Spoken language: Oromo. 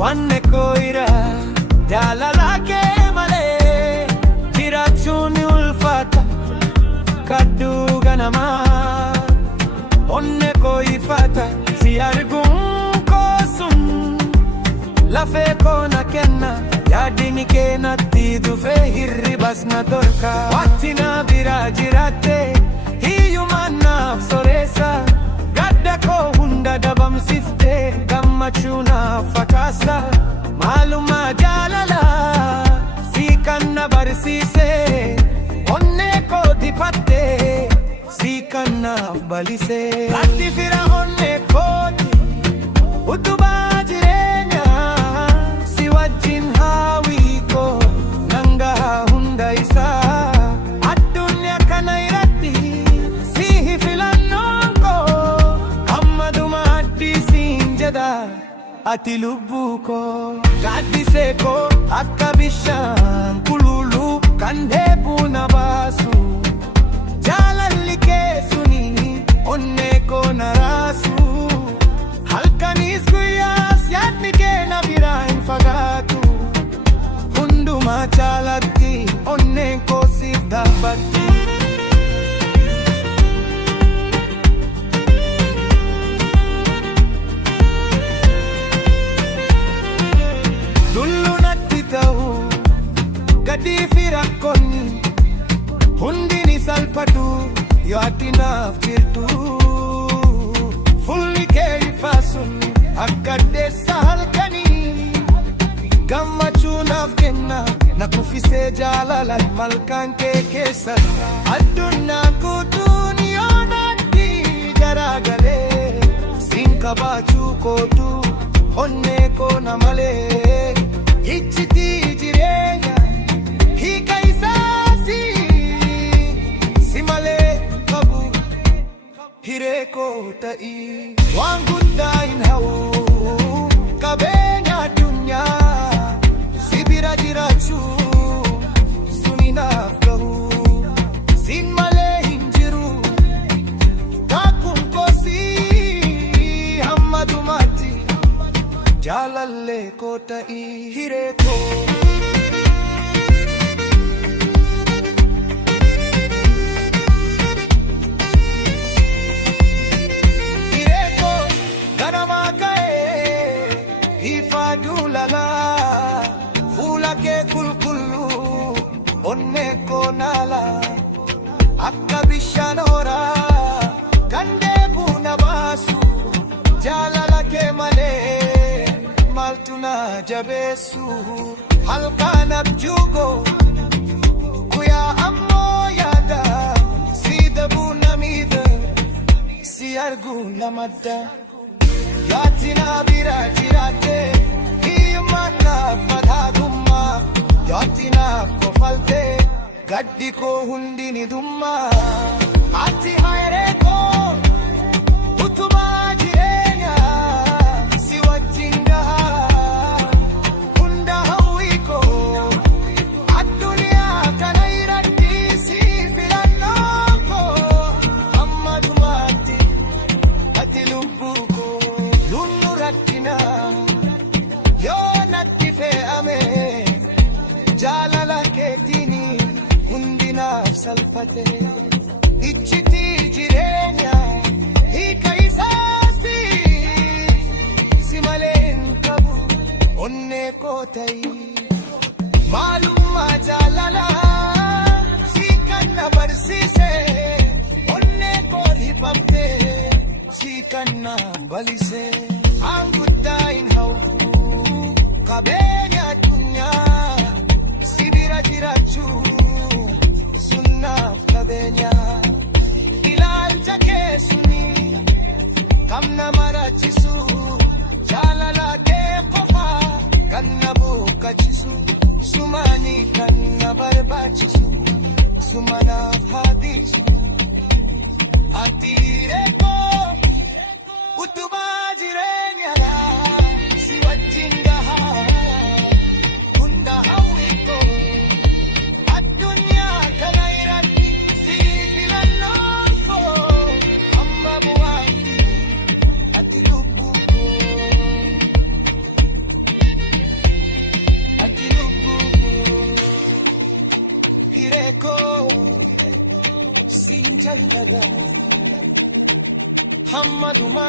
wanne koira jaalala kee malee jiraachuun ulfaata kaddu ganamaa onne koo ifata si arguun koo sun lafee koo na kenna yaadni kee natti dhufee hirribas na torka watti na bira jiraatte hiyyummaan naaf soreessa gadda koo hunda dabamsifte gammachuu naaf fakkaasa maalummaa jaalala si kan na barsiise onne koo dipatte si kan naaf balise ati fira onne kooti utubaa jireenyaa si wajjin haawii koo nangaa hunda isaa addunyaa kana irratti si filannoon koo ammaduma addisiin jedha ati lubbuu koo gaaddisee koo akka bishaan kululuu kan dheebuu na baasu jaalalli kee suni onne koo na raasu halkanis guyyaas yaadni kee na biraa hin fagaatu hundumaa caalatti onneen koo siif dhaabbatti lullu natti ta'u gadii fi rakkoonni hundi ni salphatu yoo ati naaf jirtu fulli kee ifaa sun akka deessa halkanii gammachuu naaf kenna na kuffisee jaalala malkaan kee keessa addunyaa guutuun yoo natti garaagalee siin qabaachuu kootu onnee koo na malee iccitii jireenya hiika isaasi si malee qabu hiree koo ta'ii waan guddaa hin hawwu qabeenya addunyaa si bira jiraachuu suni naaf gahu siin malee hin jiru taakuun koosii hammadumaatti jaalallee koo ta'ii hiree koo fuula kee qulqulluu onne koo naala akka bishaan horaa kan dheebuu na baasu jaalala kee malee maaltu na jabeessu halkaan abjuugo guyyaa ammoo yaada si dabuu na miidha si arguu na madda yaati na bira jiraatte hiyyummaanaaf badhaadhummaa yaati naaf kofalte gaddi koo hundi ni dhummaa ati hayree koo utubaa jireenyaa si wajjin gahaa hunda hawwii koo addunyaa kana irratti si filannoo koo ammadumaatti ati lubbuu koo lullu rakkinaa yoo natti fe'ame jaalala keetiini hundi naaf salphate iccitii jireenya hiika isaasi si malee hin qabu onnee koo ta'ii maalummaa jaalala si kan na barsiise onnee koo rifamte si kan na balise hanguddaa hin hawwu qabeenya addunyaa si bira jiraachuu sun naaf qabeenya ilaalcha kee suni kam na marachisu jaalala kee qofaa kan na boqachisu sumaanii kan na barbaachisu suma naaf haadisu ati hiree koo utubaa jireenyaa si wajjin gahaa hunda hawwii koo addunyaa kana irratti si चल बजा हम मधुमा